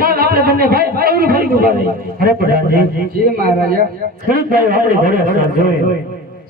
ચાલ આપણે બંને ભાઈ અવરું ફરી ઊભા રહી અરે પ્રધાનજી જી મહારાજા. ખેડૂત ભાઈ આપણી ઘરે અસર જોઈએ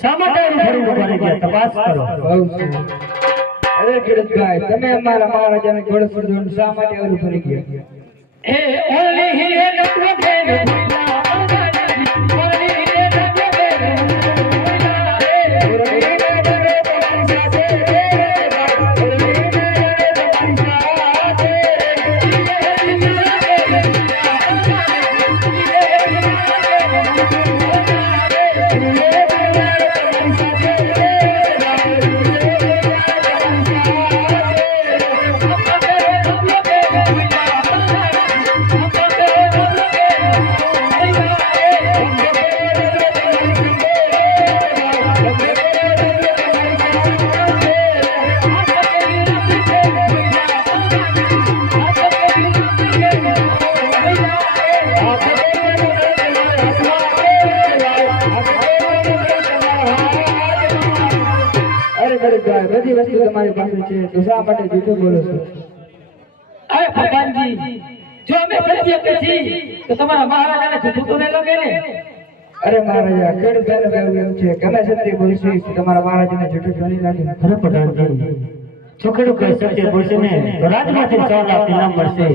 શા ફરી ઊભા રહી ગયા? તપાસ કરો. અરે કિરીટભાઈ તમે અમારા મહારાજાને ઘોડે પર શા માટે અવરું ફરી ગયા? એ ઓલી હિરે નટુ બેન ભૂલા બધી વસ્તુ તમારી પાસે છે. તો શા માટે જૂઠું બોલો છો? અરે ભગવાનજી જો અમે સત્ય કહીએ તો તમારા મહારાજાને જૂઠું તો નહીં લાગે ને? અરે મહારાજા કિરીટભાઈનું કહેવું એમ છે કે અમે સત્ય બોલીશું તો તમારા મહારાજાને જૂઠું તો નહીં લાગે. અરે પ્રધાનજી છોકરો કહી સત્ય બોલશે ને તો રાજમાંથી છ લાખ ઇનામ મળશે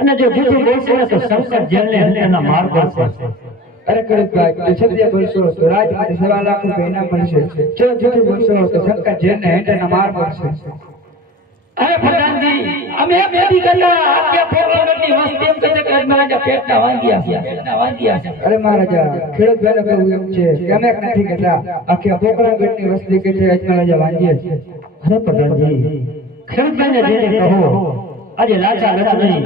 અને જો જૂઠું બોલશે ને તો સંકટ જેલને હત્યાના માર કરશે અરે ખેડૂતભાઈ બોલશો તો રાજમાંથી સવા લાખ રૂપિયા ઇનામ મળશે જો જૂઠું બોલશો તો શંકર જેલને હેઠળના માર પડશે અરે પ્રધાનજી અમે એમ નથી કરતા આખી વસ્તી એમ કહે કે અજમારાજા પેટના વાંગ્યા પેટના વાંગ્યા અરે મહારાજા ખેડૂત ભાઈને કહેવું એમ છે કે અમે નથી કહેતા આખી પોકરણગઢની વસ્તી કે છે અજમરાજા વાંજીએ છે. અરે પ્રધાનજી ખેડૂતભાઈને જઈને કહો આજે લાચા નહીં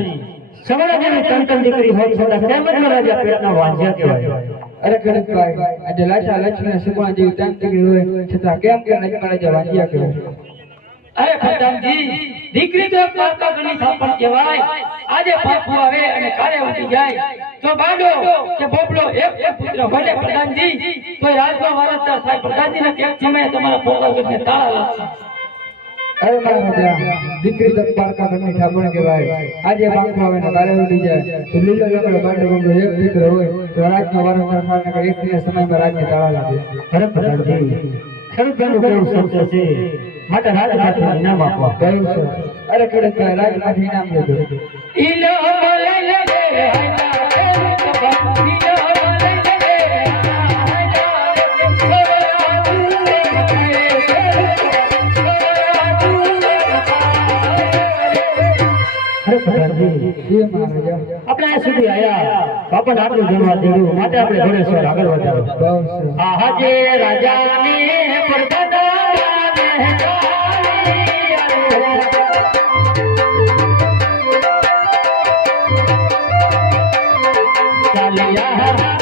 સવારે જેવી તંતન દીકરી હોય છતાં કેમ જ રાજા પેટના વાંજ્યા કહેવાય. અરે ખેડૂતભાઈ આજે લાચા લક્ષ્મી સુગુણા જેવી તાન દીકરી હોય, છતાં કેમ કે અજમરાજા વાંજીયા કહેવાય? અરે પ્રધાનજી દીકરી તો આજે આવે અને જાય. તો તમારા અરે મહારાજા દીકરી તો ઘરની ઠાકોર કહેવાય. આજે બાપુ આવે કાલે ઉડી જાય. તો લીલો દીકરો હોય, તો રાજનો વારંવાર એક સમયમાં રાજને તાળા લાગે. અરે પ્રધાનજી છે? માટે રાજમાંથી ઇનામ આપવા. કહ્યું છે? અરે ખેડૂત રાજમાંથી એ આપણે સુધી આયા. આપણને આટલું જાણવા દીધું. માટે આપણે ઘોડેશ્વર આગળ ચાલિયા.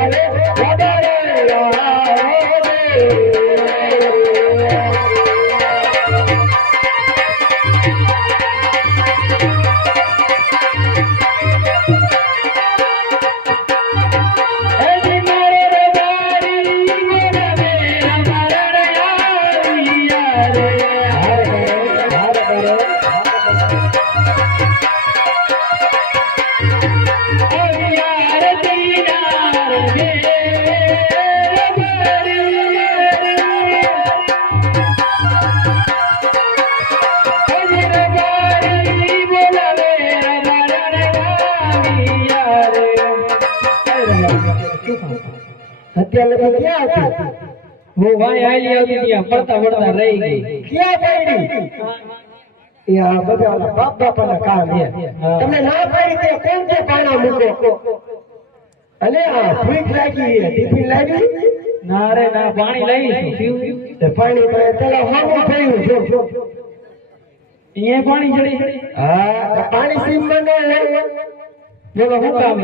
તો ક્યાં હતી હું વાય આલી આવતી ત્યાં પડતા પડતા રહી ગઈ. ક્યાં પડી? એ આ બધા બાપ બાપાના કામ છે. તમે ના પડી તે કોણ કે પાણા મૂકો? અને આ ભૂખ લાગી છે ટિફિન લાગી ના રે ના પાણી લઈશું. પીવું પાણી તો પેલા હોવું થયું જો. અહીંયા પાણી ચડી. હા પાણી સીમ મને બોલો શું કામ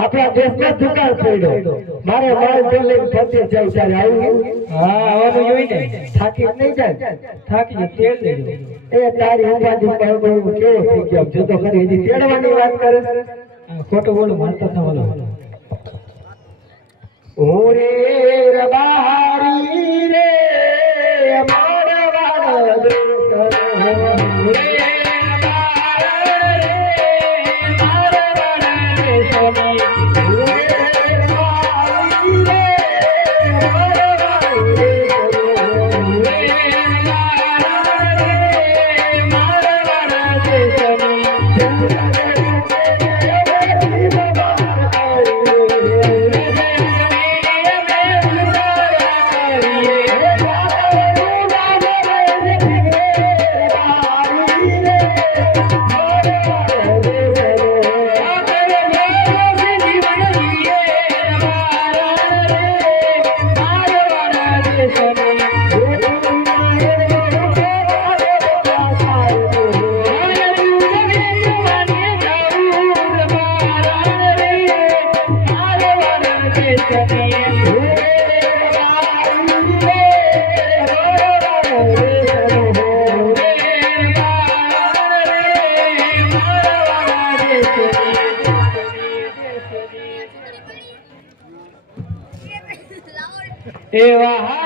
આપણા દેશમાં દુકાળ પડ્યો. મારે માલ તો લઈને ફરતે જાય ત્યારે આવ્યું હા આવવાનું જોઈ ને થાકી નહીં જાય. થાકી જાય તેલ દેજો એ તારી ઉપાધિ પર બહુ કેવો થઈ ગયો? જો તો ખરી હજી તેડવાની વાત કરે. ખોટું બોલું ઓરે રબારી રે વાળા દેશ રે એવા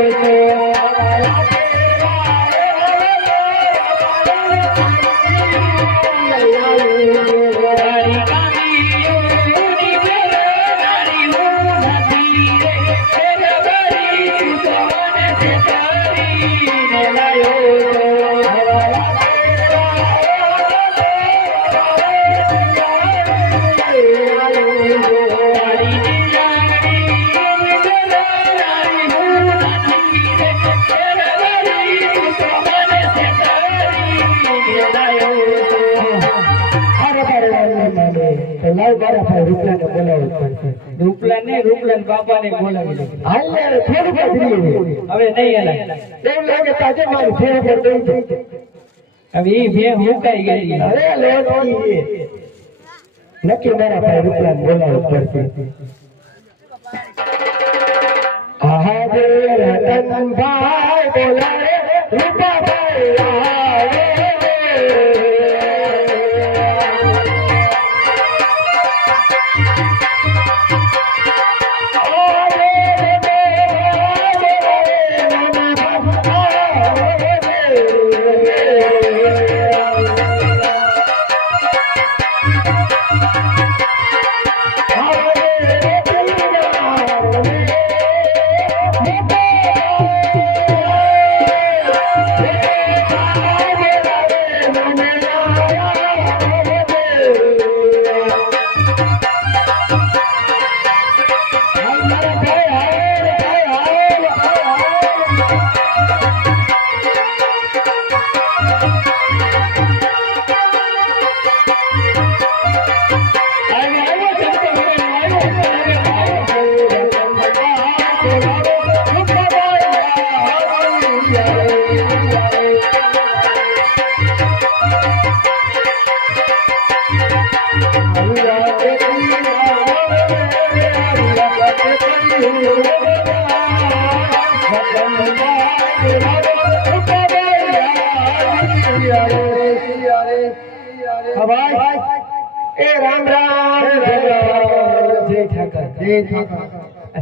અરે ને રૂપલાલ બાપા ને બોલાવી હાલ ને રહ્યું છે. હવે નહીં હલાય એવું લાગે તાજે મારી ફેર દઈ દે. હવે ઈ બે મુકાઈ ગઈ અરે લે એ. નક્કી મારા ભાઈ રૂપલાલ બોલાવવું પડશે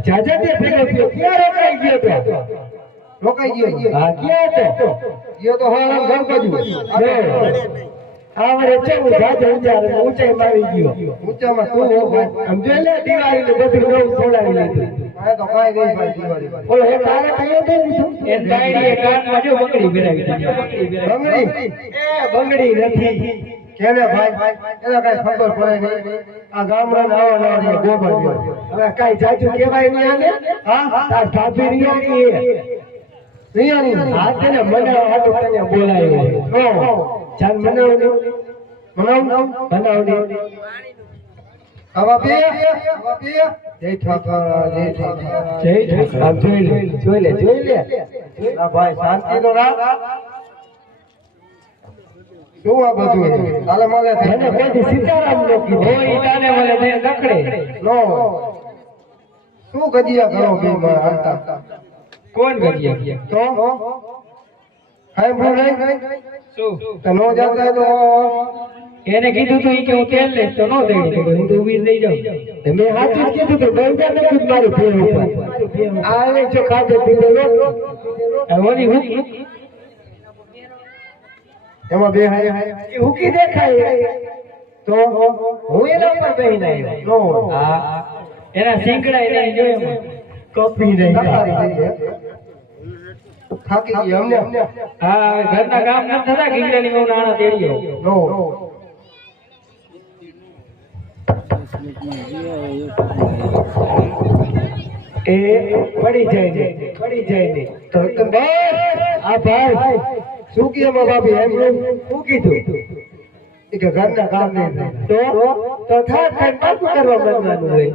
જાજા તે ભેગો થયો. ક્યાં રોકાઈ ગયો તો? રોકાઈ ગયો. હા ક્યાં તો? ગયો તો હા ઘર બાજુ. મારી ગયો. ઊંચામાં તું હો ભાઈ સમજો ને દિવાળી ને બધું નવું સોડાવી લીધું. આ તો કાંઈ નહીં ભાઈ દિવાળી. ઓલો એક તારે કયો દે એ દાયડી એ કાનમાં જો બકરી ભેરાવી બંગડી? એ બંગડી નથી. કેને ભાઈ એને કાંઈ ખબર પડે નહીં. આ ગામડાના આવા નવા જે ગોબર. હવે કઈ જાજુ કહેવાય નહીં આને? હા? તાર ભાભી રિયાની રિયાની હા તને મને હાટુ તને બોલાય નો ચાલ મનાવ મનાવ મનાવ આવા બે આવા બે જય ઠાકર જય ઠાકર. જય ઠાકર જોઈ લે જોઈ લે જોઈ લે. આ ભાઈ શાંતિ તો રાખ શું આ બધું તાલે માલે મને કોઈ સીતારામ નો હોય ઈ તાને તે નકડે નો. શું ગજિયા કરો બે માં હાલતા. કોણ કરીએ તો? હાય બોલે શું? તો જાતા તો એને કીધું તું કે હું તેલ લઈશ તો નો દઈ તો હું તો ઊભી જ જાઉં. મેં સાચું જ કીધું તો ગંગા નથી મારી ફેર ઉપર. આ હવે જો ખાધે પીધે ઓલી હું એમાં બે હાય હુકી દેખાય. તો હું એના ઉપર બે નો હા. એના સિંકડા એને જોયો કપી નહીં કટારી થઈ જાય. થાકી ગયા અમને. હા ઘરના કામ ન થતા ગીગડાની બહુ નાણા તેડ્યો નો એ પડી જાય ને પડી જાય ને. તો તો આ ભાઈ. શું કે એમાં ભાભી એમ એમ શું કીધું કે ઘરના કામ નહીં થાય. તો તથા થાય પાછું કરવા માંગવાનું હોય.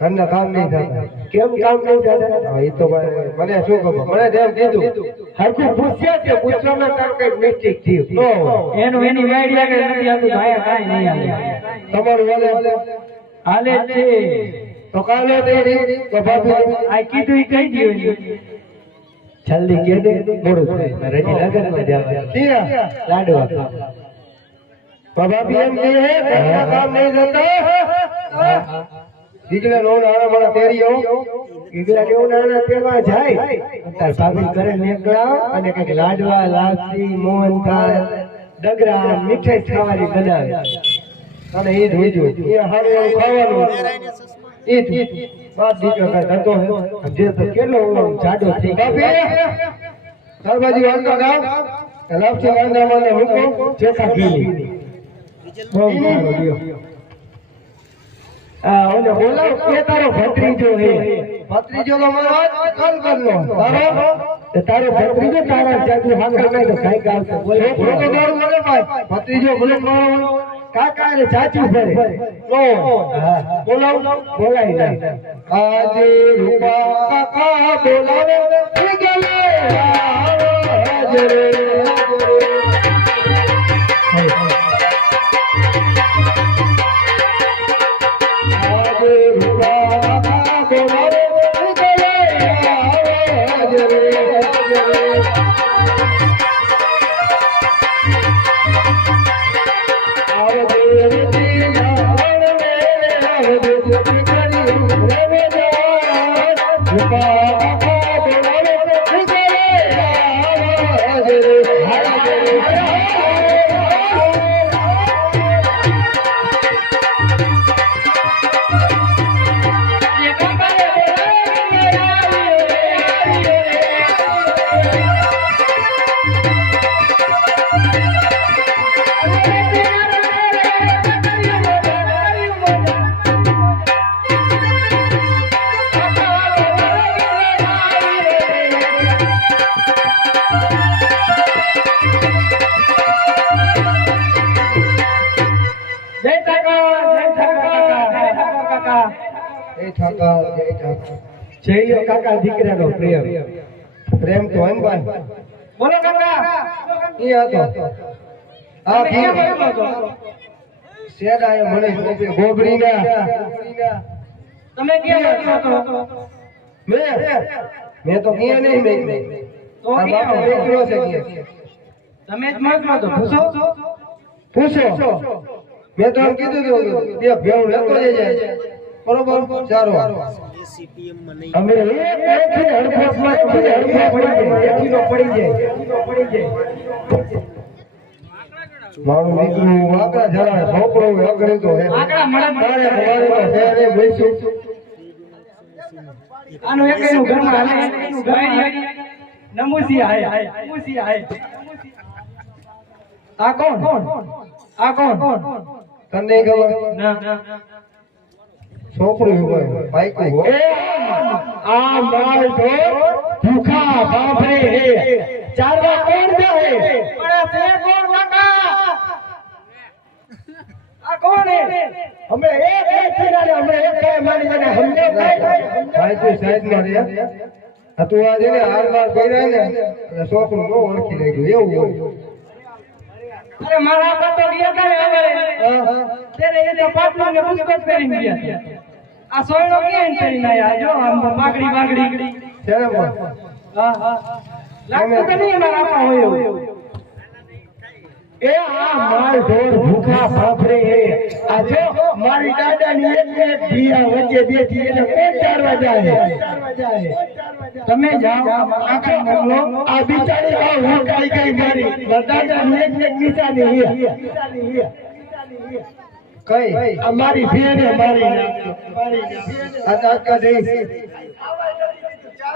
ઘરના કામ નહીં થતા કેમ કામ નહીં થતા એ તો મને શું ખબર? મને તેમ કીધું હરખું પૂછ્યા છે પૂછવામાં તારું કંઈક મિસ્ટેક થયું. એનું એની વાડી આગળ નથી આવતું ભાઈ કાંઈ નહીં હાલે તમારું વાલે? હાલે છે. તો કાલે દઈ રહી તો ભાભી આ કીધું ઈ કહી દ્યો એને. જલ્દી કે દે મોડું થાય. મારે હજી લગનમાં જવાનું. ક્યાં લાડવા બાબા બી એમ કહે હે ઘરના કામ નહીં થતા. દીકરા નો નાણા મારા તેરી આવો દીકરા કેવું નાણા તેવા જાય? તાર ભાભી કરે નીકળા અને કંઈક લાડવા લાસી મોહન થાળ ડગરા મીઠાઈ ખાવાની બનાવે. અને એ જ બીજું એ હારું ખાવાનું. એ બાદ દીકરા કાંઈ હે જે તો કેટલો જાડો થઈ ગયો. ભાભી શાકભાજી ગાવ લાપસી વાળતા મને મૂકો. ચોખા ઘી બહુ સારો લ્યો. આ ઓલો બોલાવ. કે તારો ભત્રીજો હે ભત્રીજો મારો કરનો. તારો? તારો ભત્રીજો તારા જાદુ હાંકલ નહીં તો કાંઈ આવશે. બોલો ભૂલો તો મારું મને ભાઈ. ભત્રીજો ભૂલો મારો કાકા ને ચાચી ફરે. હા બોલાવ? બોલાય ના આજે રૂપા કાકા બોલાવે. ગલે. હાજરે. આજે એમ શેડાએ મને ગોબરીના. તમે કેમ હતો? મેં? મેં તો ક્યાં નહીં મેં? તો બાપો હતો? છે કિયા? તમે જ તો પૂછો. પૂછો. મેં તો એમ કીધું હતું કે ભેવું લેતો જજે બરોબર? ચાલો. અમે એક એકથી હડફોટમાં પડી જાય એકીનો પડી જાય પડી જાય. મારું આ કોણ આ કોણ તને ખબર ના છોકરું હોય આ માલ તો ભૂખા બાપરે હે. ચારવા કોણ જાય પણ સે કોણ કાકા? આ કોણ હે અમે એક એક કિનારે અમે એક કાંઈ માની મને સમજે ભાઈ બાઈકું સાહેબમાં રે આ તું આ જેને હાર બાર કર્યા ને એટલે છોકરું નો ઓળખી લઈ ગયું એવું હોય. અરે મારા આપા તો ગયા તા ને હવે હા, ત્યારે એ તો પાટલો ને પુસ્તક પહેરીને ગયા આ સોયડો કેમ પહેરીને આયા જો આમ તો પાઘડી બાગડી હા હા. લાગતું તો નહીં મારા આપા હોય એ આ માલ ઢોર ભૂખા હે આ જો મારી દાદાની એક ને એક ધિયા વચ્ચે બેઠી એને કોણ ચારવા જાય તમે જાઓ આખા મોકલો આ બિચારી આ હુંકાઈ કઈ મારી. મારા દાદાની એક ને એક નિશાની હે કઈ? આ મારી ભેણે મારી નાખ્યો. આ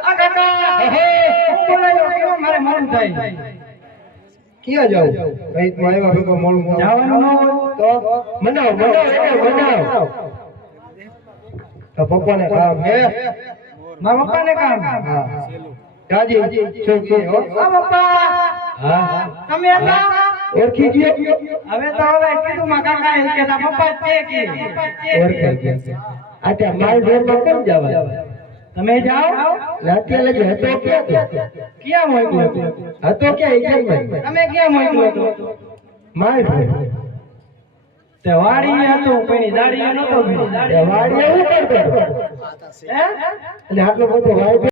આ કાકા હું બોલાયો કેવો મારે મોડું થાય ક્યાં જાવ કઈ તું આવ્યા ભેગો મોડું. જવાનું તો મનાવ મનાવ એને મનાવ તો પપ્પાને કામ હે મારા પપ્પાને કામ હા રાજી શું હો પપ્પા હા તમે હતા ઓળખી ગયો. હવે તો હવે કીધું માં કાકા એ કે પપ્પા છે કે. ઓળખાઈ ગયા આ ત્યાં માલ ઢોરમાં કેમ જવાય? તમે જાઓ? રાતે લગે હતો ક્યાં? ક્યાં હતો? હતો ક્યાં? કેમ તમે ક્યાં માલ તે વાડી હતું કોઈની દાડી નતો વાડી એવું કરતો હતો. હે એટલે આટલો બધો વાય